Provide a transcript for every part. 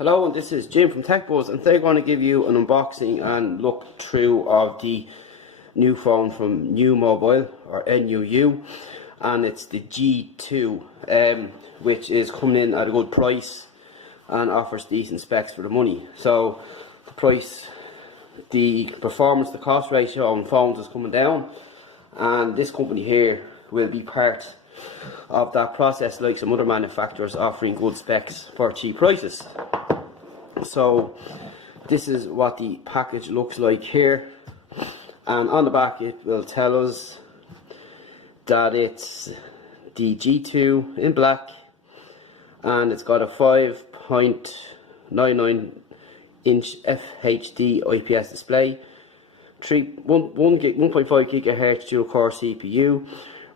Hello, and this is Jim from TechBuzz, and today I'm going to give you an unboxing and look through of the new phone from NUU Mobile, or NUU, and it's the G2, which is coming in at a good price and offers decent specs for the money. So the price, the performance, the cost ratio on phones is coming down, and this company here will be part of that process, like some other manufacturers offering good specs for cheap prices. So this is what the package looks like here, and on the back it will tell us that it's the G2 in black, and it's got a 5.99 inch FHD IPS display, 1.5 GHz dual core CPU,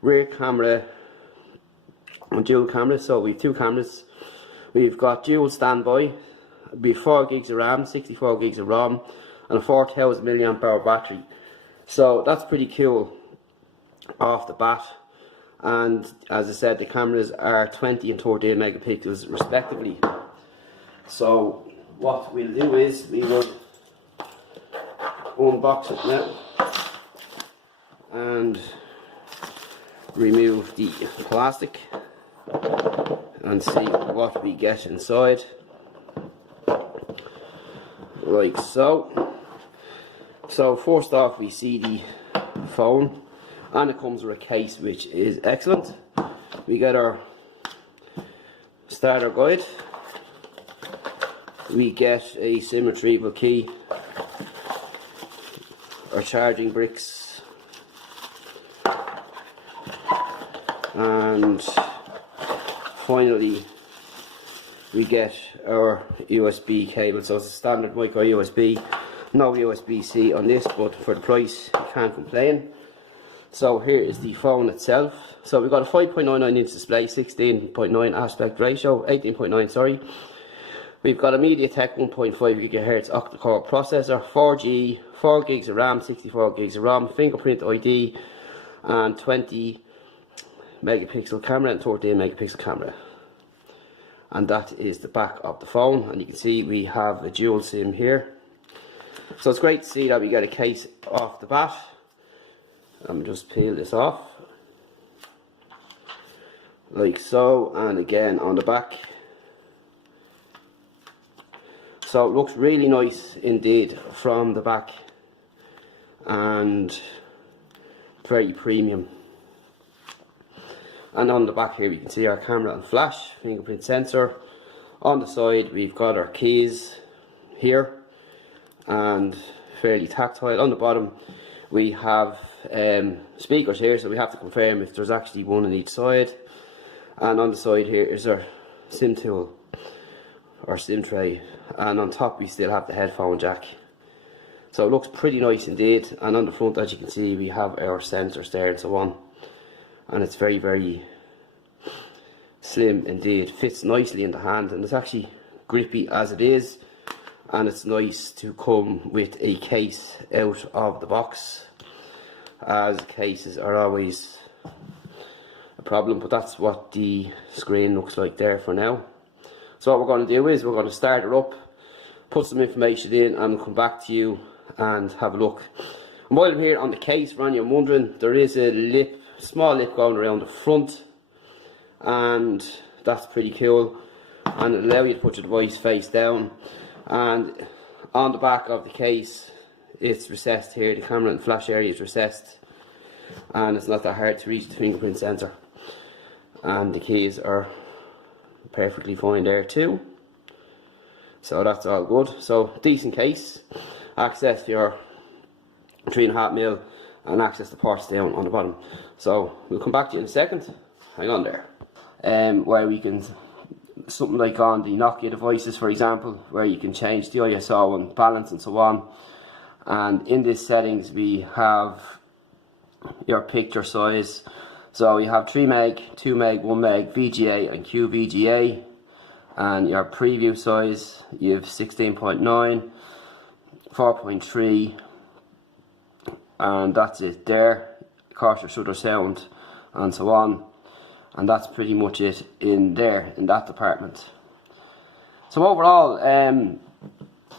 rear camera and dual camera, so we have two cameras. We've got dual standby, be 4 gigs of RAM, 64 gigs of ROM, and a 4000 mAh battery. So that's pretty cool off the bat. And as I said, the cameras are 20 and 13 megapixels respectively. So what we'll do is we will unbox it now and remove the plastic and see what we get inside, like so. So first off, we see the phone, and it comes with a case, which is excellent. We get our starter guide, we get a SIM retrieval key, our charging bricks, and finally we get our USB cable. So it's a standard micro USB, no USB-C on this, but for the price you can't complain. So here is the phone itself. So we've got a 5.99 inch display, 16.9 aspect ratio, 18.9 sorry. We've got a MediaTek 1.5 GHz octa-core processor, 4G, 4 gigs of RAM, 64 gigs of ROM, fingerprint ID, and 20 megapixel camera and 13 megapixel camera. And that is the back of the phone, and you can see we have a dual SIM here. So it's great to see that we get a case off the bat. Let me just peel this off, like so, and again on the back. So it looks really nice indeed from the back, and very premium. And on the back here you can see our camera and flash, fingerprint sensor. On the side we've got our keys here, and fairly tactile. On the bottom we have speakers here, so we have to confirm if there's actually one on each side. And on the side here is our SIM tool, or SIM tray, and on top we still have the headphone jack. So it looks pretty nice indeed. And on the front, as you can see, we have our sensors there and so on, and it's very, very slim indeed. Fits nicely in the hand, and it's actually grippy as it is, and it's nice to come with a case out of the box, as cases are always a problem, but that's what the screen looks like there for now. So what we're going to do is we're going to start it up, put some information in, and we'll come back to you and have a look. And while I'm here on the case, for any of you wondering, there is a lip, small lip going around the front, and that's pretty cool, and it allows you to put your device face down. And on the back of the case it's recessed here, the camera and flash area is recessed, and it's not that hard to reach the fingerprint sensor, and the keys are perfectly fine there too, so that's all good. So decent case, access to your 3.5mm, and access the ports down on the bottom. So we'll come back to you in a second, hang on there. Where we can, something like on the Nokia devices for example, where you can change the ISO and balance and so on. And in this settings we have your picture size. So you have 3 meg, 2 meg, 1 meg, VGA and QVGA. And your preview size, you have 16.9, 4.3, and that's it there. Of course your shutter sound and so on. And that's pretty much it in there, in that department. So overall,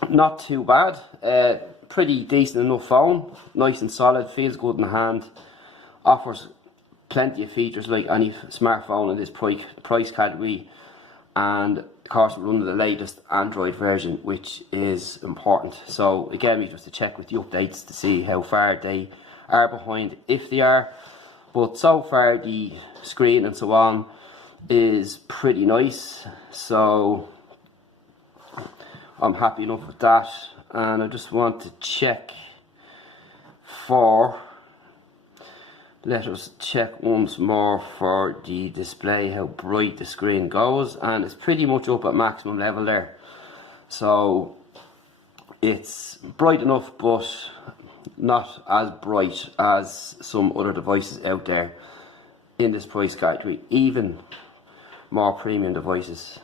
not too bad. Pretty decent enough phone, nice and solid, feels good in the hand, offers plenty of features like any smartphone in this price category, and of course we're under the latest Android version, which is important. So again, we just to check with the updates to see how far they are behind, if they are. But so far the screen and so on is pretty nice, so I'm happy enough with that. And I just want to check for, let us check once more for the display, how bright the screen goes, and it's pretty much up at maximum level there. So it's bright enough, but not as bright as some other devices out there in this price category, even more premium devices.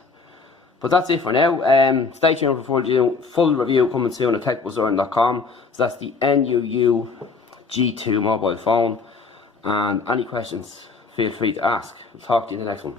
But that's it for now. Stay tuned for full review coming soon at techbuzzlearn.com. So that's the NUU G2 mobile phone. And any questions, feel free to ask. I'll talk to you in the next one.